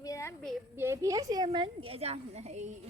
别别邪门，别这样子嘿。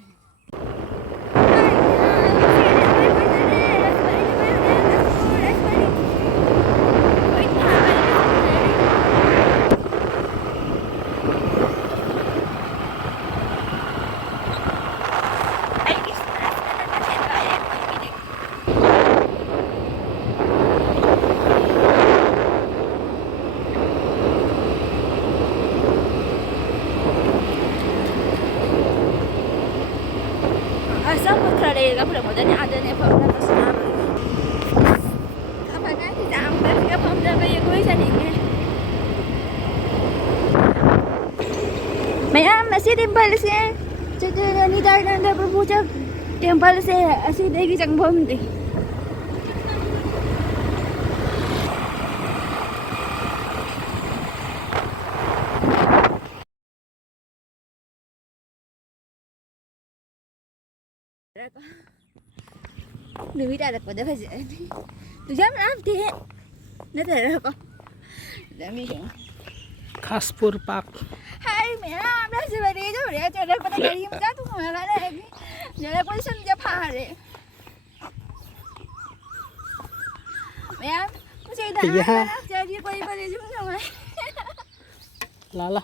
Ka pula mo dani ada ne pa pula ta sana ba. Apa kan kita ambil ke pam dah bagi gue sana ni. मैं मसी temple से निदानंद प्रभु temple से असी देगी चंगभम दी Nui đã được có phải dễ tôi dám làm thế nó thể được không để mình Khaspur park hai mẹ nó sẽ về đi chứ để cho nó có thể đi ra tôi mà lại đây giờ là quân sinh cho pha đấy mẹ có chơi đã chơi đi quay đi chúng rồi लाला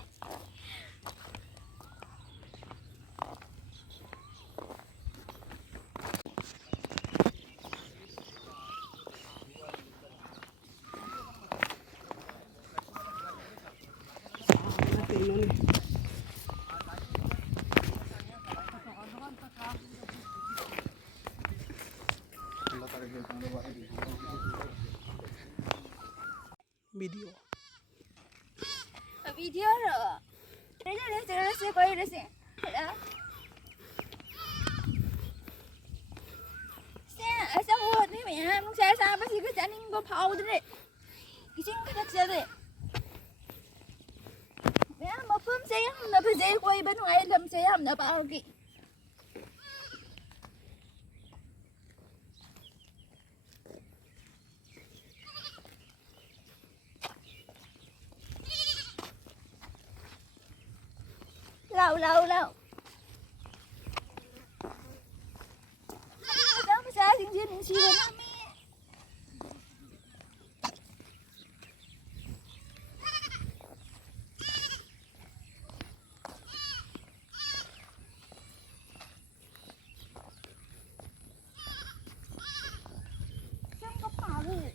video video rồi đây sẽ quay đây sẽ đó xe ở sau buồn đi mẹ muốn xe sao bác sĩ cứ chạy ninh có phao đấy cái chân cái đặc xe đấy mẹ mà phơm xe nó phải dễ quay bên ngoài làm xe nó bao kì lâu lâu lâu đó mà sao thiên nhiên xí rồi nó mẹ không có phao gì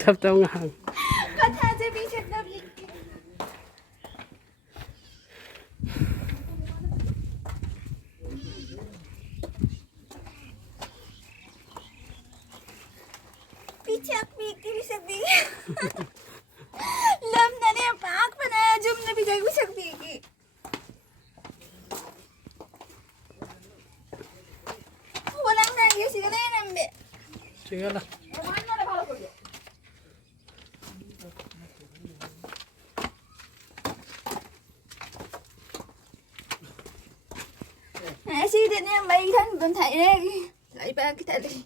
thập tao ngang con tha sẽ bị chết đập bị chết bị lâm na ne paak pa na jum na bijay ko siyang bigi walang nangyay sila na yun ambe sige lah si din niya may thân tuần thầy đây lại ba cái thầy đi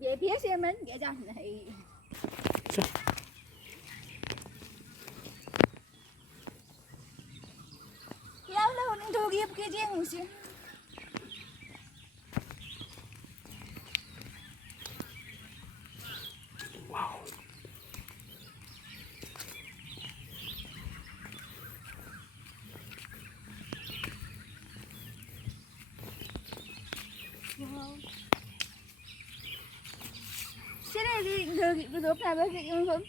Về phía xe mình vậy cho này lâu lâu nên thu ghép cái riêng xíu wow sẽ này đi được được là bác sĩ không?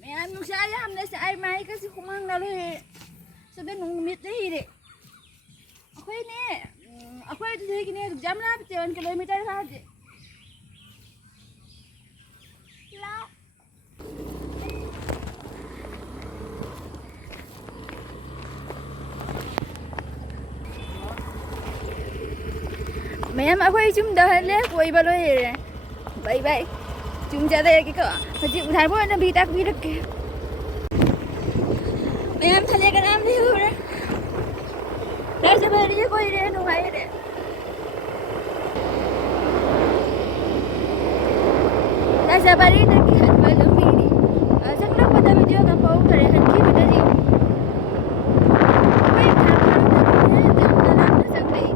Mẹ em nung sai lắm, đây sẽ ai mai cái gì không ăn đâu đấy. Sao bên nung mít đấy đi. Aku ini, aku itu dari gini jam lah, jalan kilometer saja. Lah. Mẹ em aku chúng dah leh, koi balu ini. Bye bye. Chúng ta đây cái cỡ, phải thay bữa nó bị tắc bị đứt. Mẹ em thay cái nam đi rồi. Đây sẽ về đi coi đi, đúng hay đấy. Đây sẽ về đi để cái hạt về làm gì đi. Chắc là bắt đầu video tập phim phải hạt kia bây giờ. Quay thẳng nó làm nó sang đây.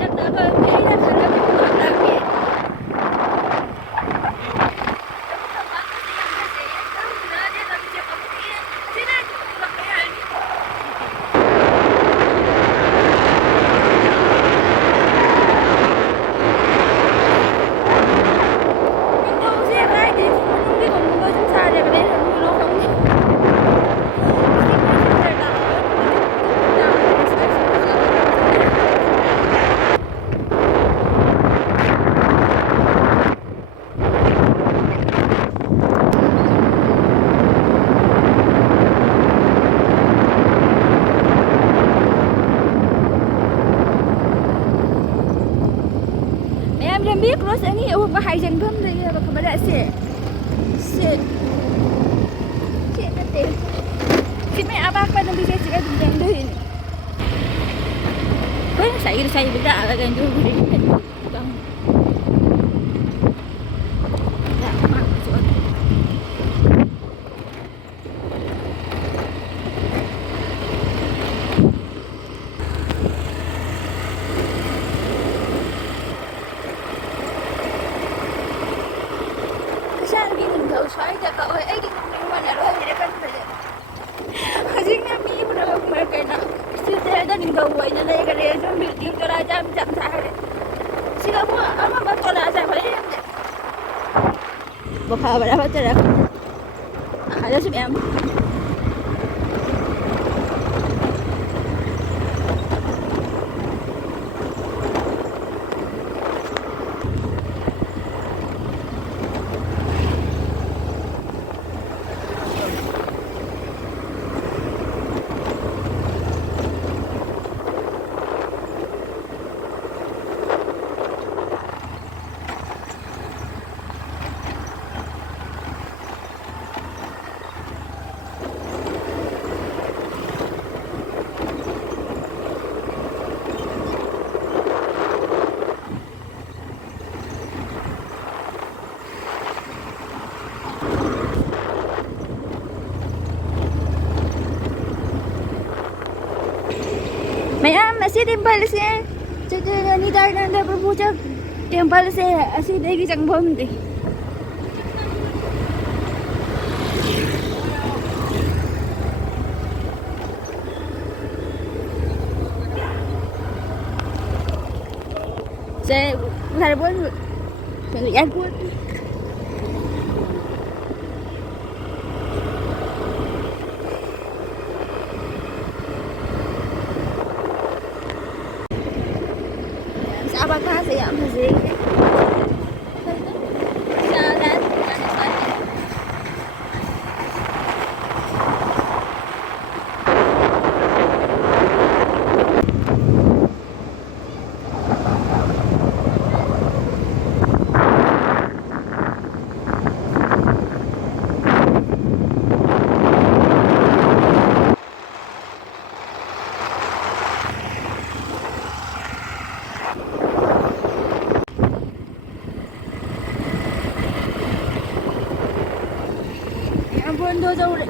Chắc là về cái là thằng nó cũng làm việc. Em biết nó sẽ nghĩ có hai dân không thì và có đã sẽ nanti kita apa nanti saya cakap tentang dia ini. Kan saya beda kan tu. Saya cakap, kita mana ada dia kan saja. Kasihnya mi pun aku mereka nak. Kita ada ni kau buat ni lagi kerja sambil di kerja jam sehari. Sila pun ama betul lah saya boleh. Bapa berapa cara? Ada sebab. Masih tempat saya. Jadi ni dah ada berpuja tempat saya asyik dari Jangbom ni. Saya hari pun yang pun. Apakah saya masih jalan ampun tuh jauh deh.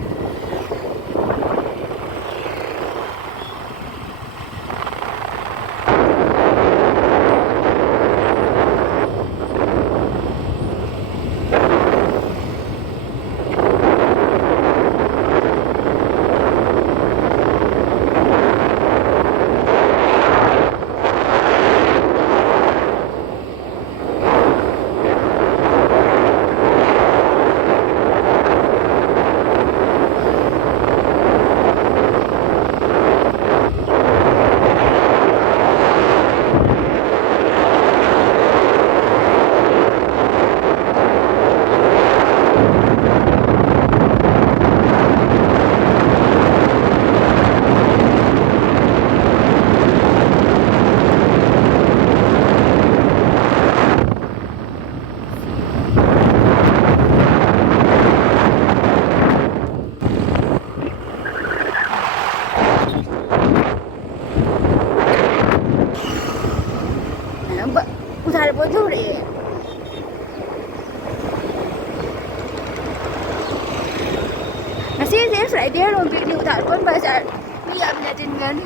ꯇꯥꯔꯕꯣ ꯊꯧꯔꯛꯑꯦ ꯉꯁꯤꯁꯦ Friday ꯔꯣꯝ picnic ꯊꯥꯔꯛꯄ ꯕꯖꯥꯔ ꯃꯤ ꯌꯥꯝꯅ ꯇꯤꯟꯒꯅꯤ